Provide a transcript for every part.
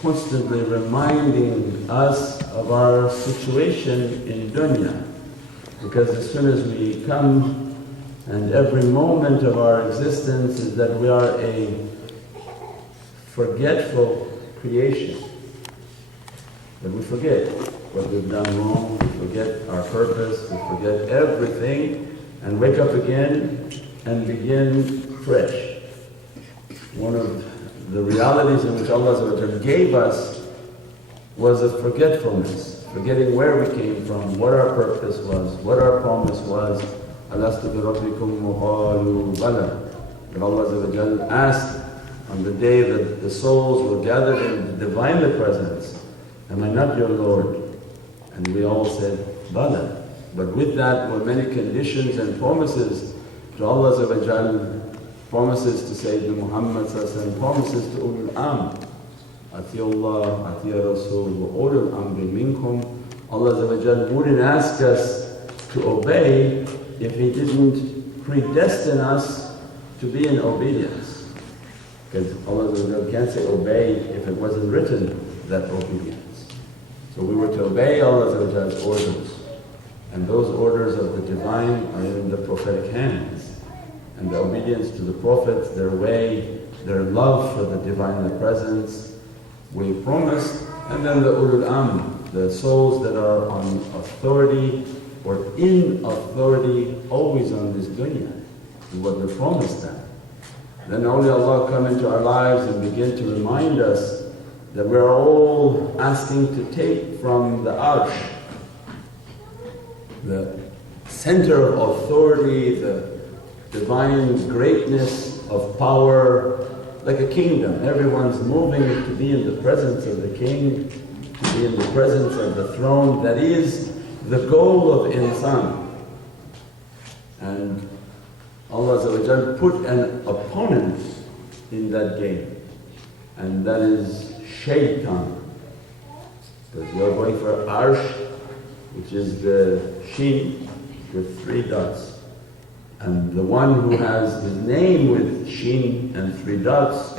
constantly reminding us of our situation in dunya. Because as soon as we come and every moment of our existence is that we are a forgetful creation. That we forget what we've done wrong, we forget our purpose, we forget everything and wake up again and begin fresh. One of the realities in which Allah gave us was a forgetfulness, forgetting where we came from, what our purpose was, what our promise was. Alastu bi rabbikum qalu bala. That Allah asked on the day that the souls were gathered in the Divine Presence, am I not your Lord? And we all said, bala. But with that were many conditions and promises to Allah, promises to Sayyidina Muhammad, promises to ulul amr. Atiyullah, Atiya Rasul, wa ulul amri minkum. Allah wouldn't ask us to obey if He didn't predestine us to be in obedience. Because Allah can't say obey if it wasn't written that obedience. So we were to obey Allah's orders. And those orders of the Divine are in the prophetic hands. And the obedience to the Prophets, their way, their love for the Divine Presence, we promised. And then the ulul amr, the souls that are on authority or in authority always on this dunya, is what we promised them. Then awliya come into our lives and begin to remind us that we're all asking to take from the arsh, the center of authority, the divine greatness of power, like a kingdom. Everyone's moving to be in the presence of the king, to be in the presence of the throne. That is the goal of ihsan. And Allah put an opponent in that game, and that is Shaytan. Because you're going for arsh, which is the shin with 3 dots. And the one who has his name with shin and 3 dots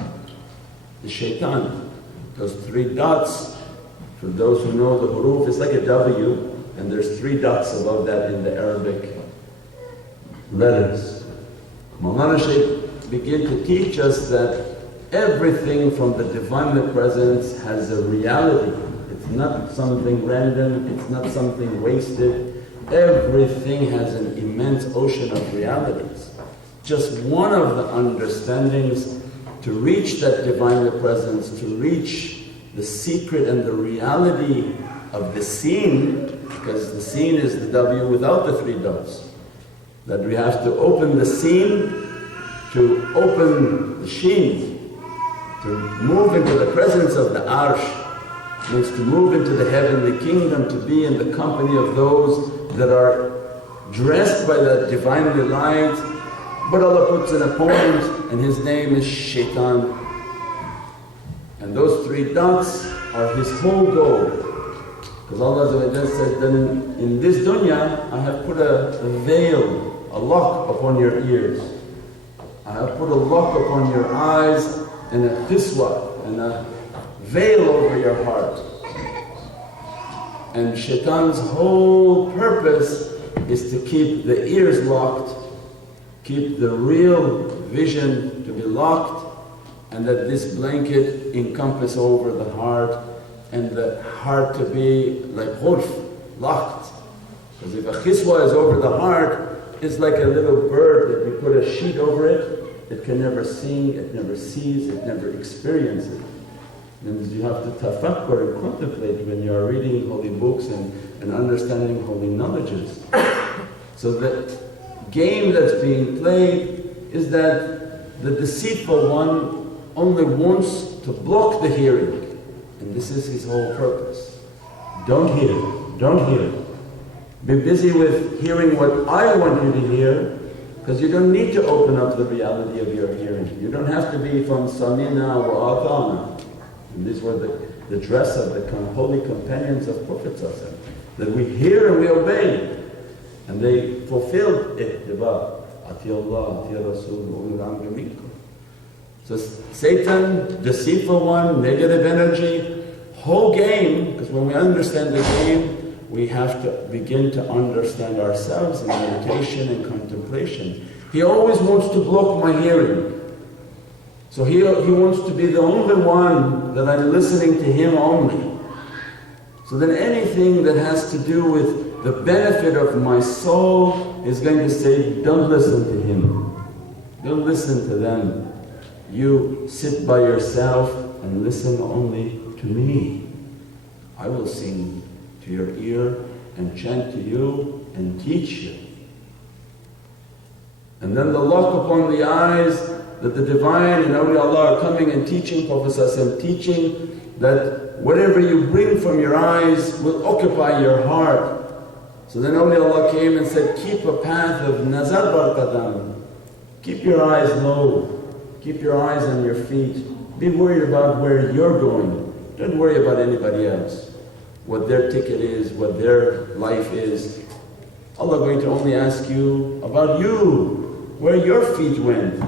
is Shaytan. Those 3 dots, for those who know the huruf, it's like a W, and there's 3 dots above that in the Arabic letters. Mawlana Shaykh began to teach us that everything from the Divine Presence has a reality. It's not something random, it's not something wasted. Everything has an immense ocean of realities. Just one of the understandings to reach that Divine Presence, to reach the secret and the reality of the seen, because the seen is the W without the 3 dots. That we have to open the seen to open the sheen, to move into the presence of the arsh, means to move into the heavenly kingdom, to be in the company of those that are dressed by that Divinely light. But Allah puts an opponent and his name is Shaytan. And those 3 dots are his whole goal. Because Allah said, then in this dunya I have put a veil, a lock upon your ears. I have put a lock upon your eyes and a qiswa and a veil over your heart. And Shaitan's whole purpose is to keep the ears locked, keep the real vision to be locked, and that this blanket encompass over the heart, and the heart to be like ghurf, locked. Because if a khiswa is over the heart, it's like a little bird that you put a sheet over it, it can never sing, it never sees, it never experiences. And you have to tafakkur and contemplate when you are reading holy books and understanding holy knowledges. So the game that's being played is that the deceitful one only wants to block the hearing. And this is his whole purpose. Don't hear, don't hear. Be busy with hearing what I want you to hear, because you don't need to open up the reality of your hearing. You don't have to be from samina wa atana. And these were the dress of the holy companions of Prophet that we hear and we obey. And they fulfilled ittiba. Atiyullah, Atiya Rasul, ulul amri minkum. So Satan, deceitful one, negative energy, whole game, because when we understand the game, we have to begin to understand ourselves in meditation and contemplation. He always wants to block my hearing. So he wants to be the only one that I'm listening to him only. So then anything that has to do with the benefit of my soul is going to say, don't listen to him, don't listen to them. You sit by yourself and listen only to me. I will sing to your ear and chant to you and teach you. And then the lock upon the eyes that the Divine and awliya are coming and teaching, Prophet teaching that whatever you bring from your eyes will occupy your heart. So then awliya came and said, keep a path of nazar bar qadam. Keep your eyes low, keep your eyes on your feet. Be worried about where you're going. Don't worry about anybody else, what their ticket is, what their life is. Allah is going to only ask you about you, where your feet went,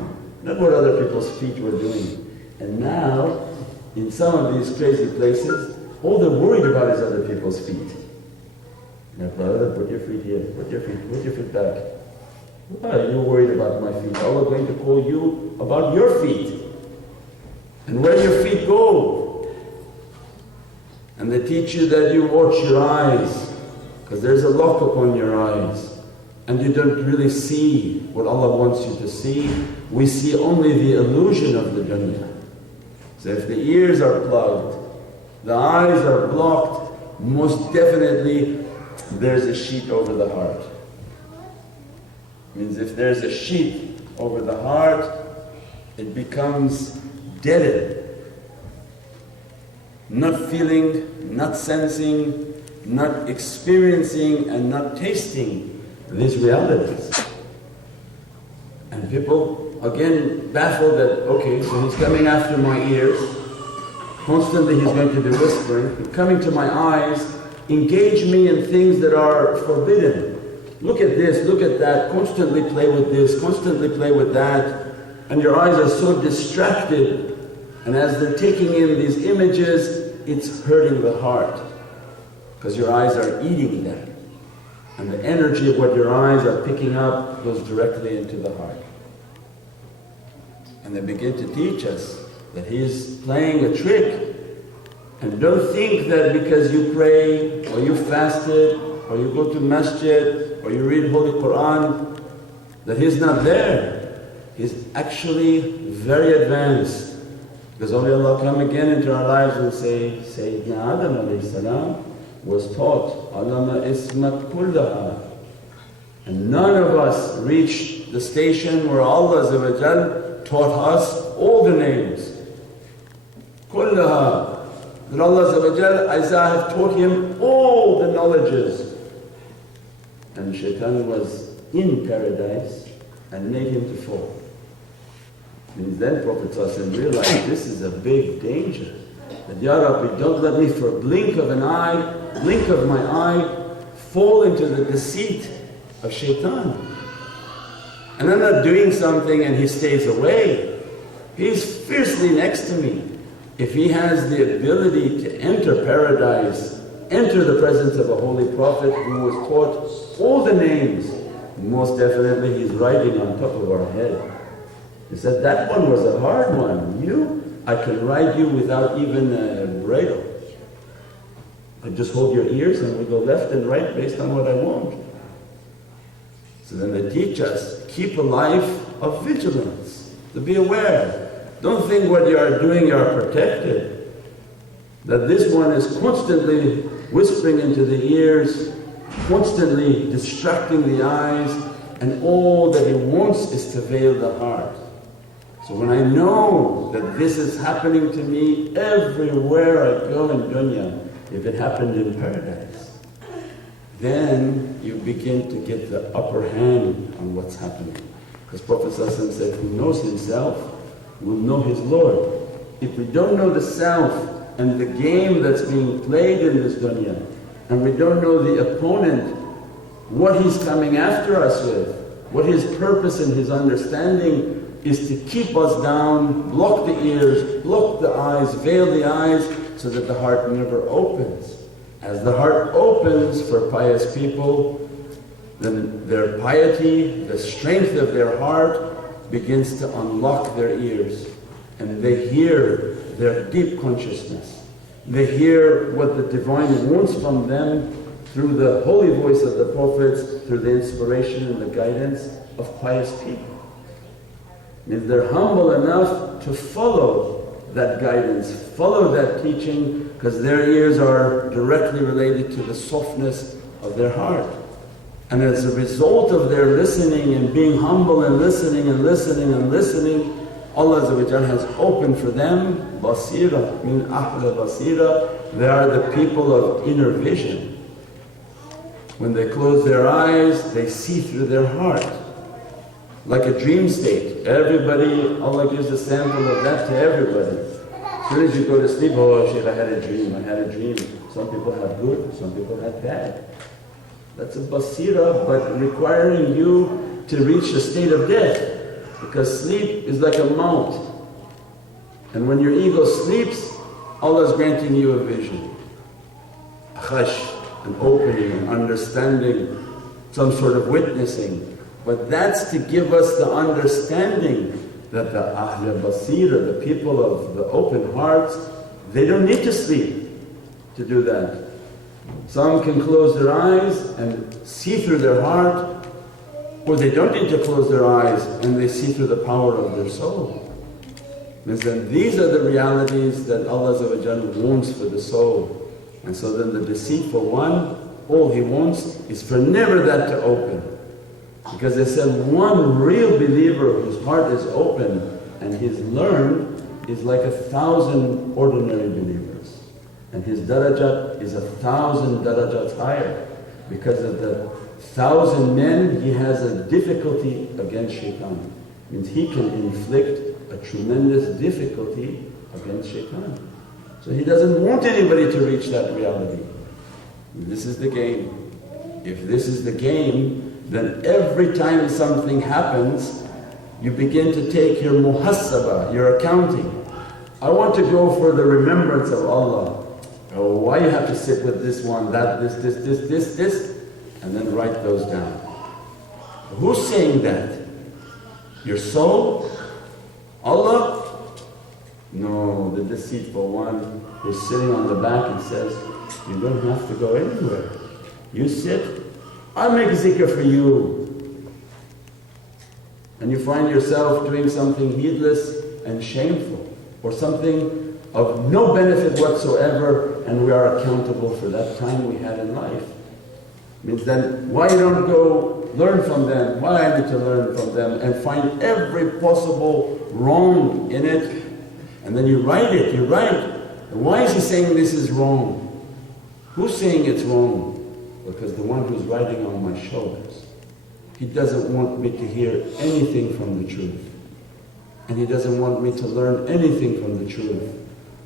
not what other people's feet were doing. And now, in some of these crazy places, all they're worried about is other people's feet. Now, brother, put your feet here, put your feet back. Why are you worried about my feet? Allah is going to call you about your feet and where your feet go. And they teach you that you watch your eyes, because there's a lock upon your eyes and you don't really see what Allah wants you to see. We see only the illusion of the dunya. So if the ears are plugged, the eyes are blocked, most definitely there's a sheet over the heart. Means if there's a sheet over the heart, it becomes deadened. Not feeling, not sensing, not experiencing and not tasting these realities. And people again baffled that, okay, so he's coming after my ears, constantly he's going to be whispering, coming to my eyes, engage me in things that are forbidden. Look at this, look at that, constantly play with this, constantly play with that. And your eyes are so distracted, and as they're taking in these images, it's hurting the heart, because your eyes are eating them. And the energy of what your eyes are picking up goes directly into the heart. And they begin to teach us that he's playing a trick. And don't think that because you pray or you fasted or you go to masjid or you read Holy Qur'an that he's not there. He's actually very advanced. Because only Allah come again into our lives and say, Sayyidina Adam alayhi salam was taught, Allama ismat kullaha. And none of us reached the station where Allah taught us all the names. Kullaha. That Allah Isaiah have taught him all the knowledges. And Shaytan was in paradise and made him to fall. And then Prophet realized this is a big danger. That, Ya Rabbi, don't let me for a blink of an eye, blink of my eye, fall into the deceit of Shaytan. And I'm not doing something and he stays away. He's fiercely next to me. If he has the ability to enter paradise, enter the presence of a holy Prophet who was taught all the names, most definitely he's riding on top of our head. He said, that one was a hard one. You, I can ride you without even a bridle. I just hold your ears and we go left and right based on what I want. So then they teach us, keep a life of vigilance, to be aware. Don't think what you are doing you are protected. That this one is constantly whispering into the ears, constantly distracting the eyes, and all that he wants is to veil the heart. So when I know that this is happening to me everywhere I go in dunya, if it happened in paradise, then you begin to get the upper hand on what's happening. Because Prophet said, who knows himself will know his Lord. If we don't know the self and the game that's being played in this dunya, and we don't know the opponent, what he's coming after us with, what his purpose and his understanding is to keep us down, block the ears, block the eyes, veil the eyes, so that the heart never opens. As the heart opens for pious people, then their piety, the strength of their heart begins to unlock their ears, and they hear their deep consciousness. They hear what the Divine wants from them through the holy voice of the Prophets, through the inspiration and the guidance of pious people. Means they're humble enough to follow that guidance, follow that teaching, because their ears are directly related to the softness of their heart. And as a result of their listening and being humble and listening and listening and listening, Allah has opened for them basira, min ahlul basira. They are the people of inner vision. When they close their eyes, they see through their heart. Like a dream state. Everybody, Allah gives a sample of that to everybody. As soon as you go to sleep, oh Shaykh, I had a dream, I had a dream. Some people have good, some people have bad. That's a basira, but requiring you to reach a state of death. Because sleep is like a mount. And when your ego sleeps, Allah is granting you a vision. A khash, an opening, an understanding, some sort of witnessing. But that's to give us the understanding that the ahlul basira, the people of the open hearts, they don't need to sleep to do that. Some can close their eyes and see through their heart, or they don't need to close their eyes and they see through the power of their soul. Means that these are the realities that Allah wants for the soul. And so then the deceitful one, all he wants is for never that to open. Because they said one real believer whose heart is open and he's learned is like 1,000 ordinary believers. And his darajat is 1,000 darajats higher. Because of the 1,000 men, he has a difficulty against shaitan. Means he can inflict a tremendous difficulty against shaitan. So he doesn't want anybody to reach that reality. This is the game. If this is the game, then every time something happens, you begin to take your muhasabah, your accounting. I want to go for the remembrance of Allah. Oh, why you have to sit with this one, that, this, and then write those down. Who's saying that? Your soul? Allah? No, the deceitful one who's sitting on the back and says, you don't have to go anywhere. You sit, I'll make zikr for you. And you find yourself doing something heedless and shameful, or something of no benefit whatsoever, and we are accountable for that time we had in life. Means then why you don't go learn from them, why I need to learn from them and find every possible wrong in it, and then you write it, you write. And why is he saying this is wrong? Who's saying it's wrong? Because the one who's riding on my shoulders, he doesn't want me to hear anything from the truth. And he doesn't want me to learn anything from the truth.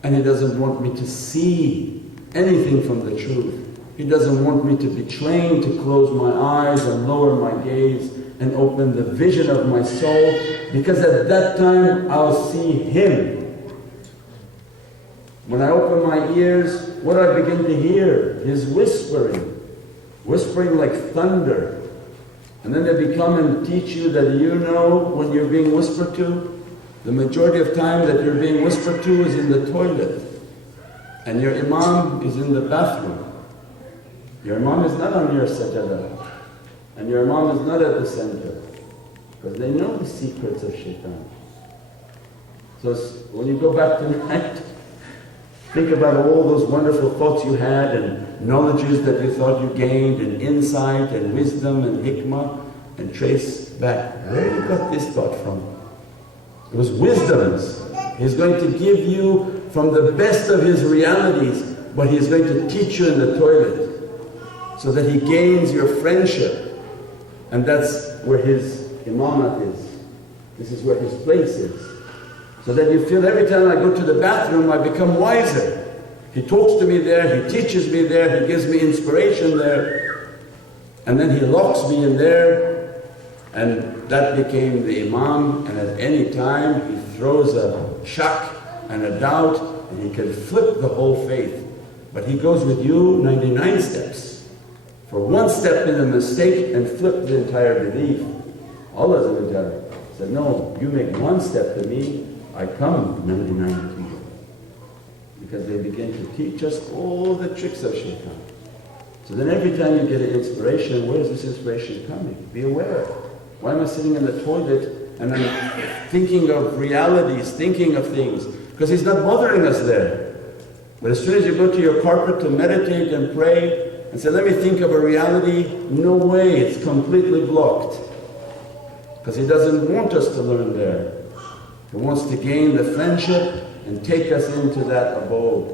And he doesn't want me to see anything from the truth. He doesn't want me to be trained to close my eyes and lower my gaze and open the vision of my soul, because at that time I'll see him. When I open my ears, what do I begin to hear? His whispering. Whispering like thunder. And then they become and teach you that you know when you're being whispered to. The majority of time that you're being whispered to is in the toilet. And your imam is in the bathroom. Your imam is not on your sajada. And your imam is not at the center. Because they know the secrets of shaitan. So when you go back tonight, think about all those wonderful thoughts you had and knowledges that you thought you gained and insight and wisdom and hikmah, and trace back, where you got this thought from? It was wisdoms. He's going to give you from the best of his realities, but he's going to teach you in the toilet so that he gains your friendship. And that's where his imamat is. This is where his place is. So that you feel every time I go to the bathroom I become wiser. He talks to me there, he teaches me there, he gives me inspiration there. And then he locks me in there, And that became the imam, and at any time he throws a shak and a doubt and he can flip the whole faith. But he goes with you 99 steps. For one step in a mistake and flip the entire belief. Allah said, no, you make one step to me, I come 99 to you. Because they begin to teach us all the tricks of Shaytan. So then every time you get an inspiration, where is this inspiration coming? Be aware. Why am I sitting in the toilet and I'm thinking of realities, thinking of things? Because He's not bothering us there. But as soon as you go to your carpet to meditate and pray and say, let me think of a reality, no way, it's completely blocked. Because He doesn't want us to learn there. He wants to gain the friendship and take us into that abode.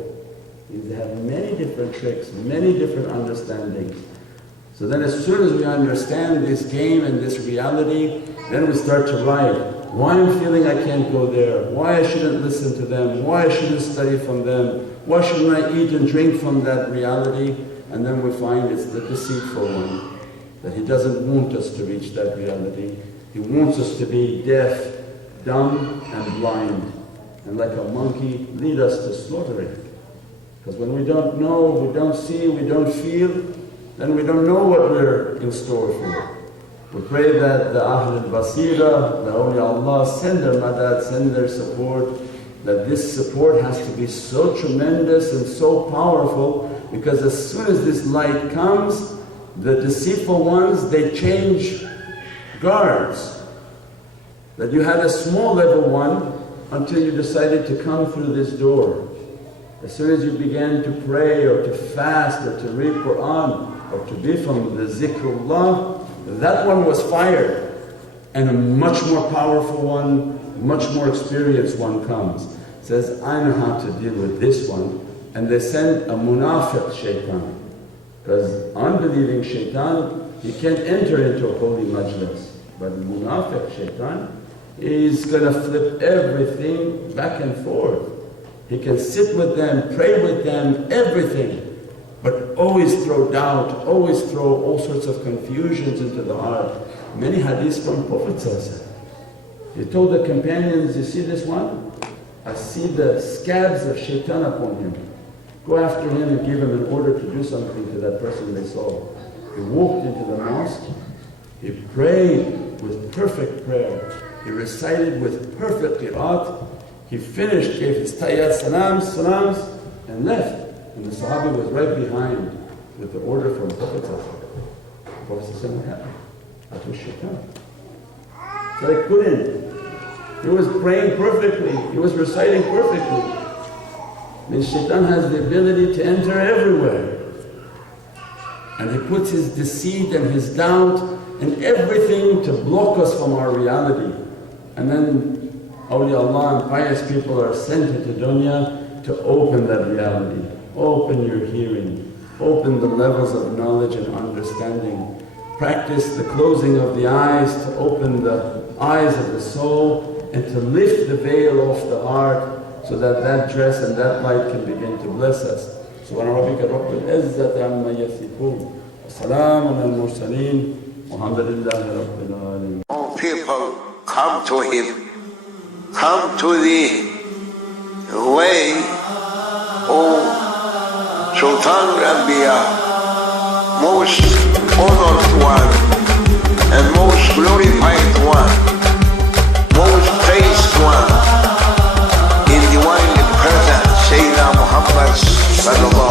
They have many different tricks, many different understandings. So then as soon as we understand this game and this reality, then we start to write, why I'm feeling I can't go there, why I shouldn't listen to them, why I shouldn't study from them, why shouldn't I eat and drink from that reality? And then we find it's the deceitful one, that he doesn't want us to reach that reality. He wants us to be deaf, dumb and blind, and like a monkey lead us to slaughtering. Because when we don't know, we don't see, we don't feel, then we don't know what we're in store for. We pray that the ahlul basira, the awliya Allah send their madad, send their support, that this support has to be so tremendous and so powerful, because as soon as this light comes, the deceitful ones, they change guards. That you had a small level one until you decided to come through this door. As soon as you began to pray or to fast or to read Qur'an or to be from the zikrullah, that one was fired, and a much more powerful one, much more experienced one comes. Says, I know how to deal with this one, and they send a munafiq shaitan. Because unbelieving shaitan, he can't enter into a holy majlis. But munafiq shaitan is going to flip everything back and forth. He can sit with them, pray with them, everything. But always throw doubt, always throw all sorts of confusions into the heart. Many hadiths from Prophet. He told the companions, you see this one? I see the scabs of shaitan upon him. Go after him and give him an order to do something to that person they saw. He walked into the mosque, he prayed with perfect prayer, he recited with perfect qira'at, he finished, gave his tayyat salams and left. And the Sahabi was right behind with the order from Prophet. Prophet said, what happened? That was shaitan. So they couldn't. He was praying perfectly, he was reciting perfectly. Means shaitan has the ability to enter everywhere. And he puts his deceit and his doubt and everything to block us from our reality. And then awliya Allah and pious people are sent into dunya to open that reality. Open your hearing, open the levels of knowledge and understanding. Practice the closing of the eyes to open the eyes of the soul and to lift the veil off the heart, so that that dress and that light can begin to bless us. Subhana rabbika rabbil izzati amma yasifoon. Wa salaamun al mursaleen. Walhamdulillahi rabbil alameen. All people come to him, come to the way of Sultan Rabbiya, most honored one and most glorified one, most praised one. Sayyidina Muhammad sallallahu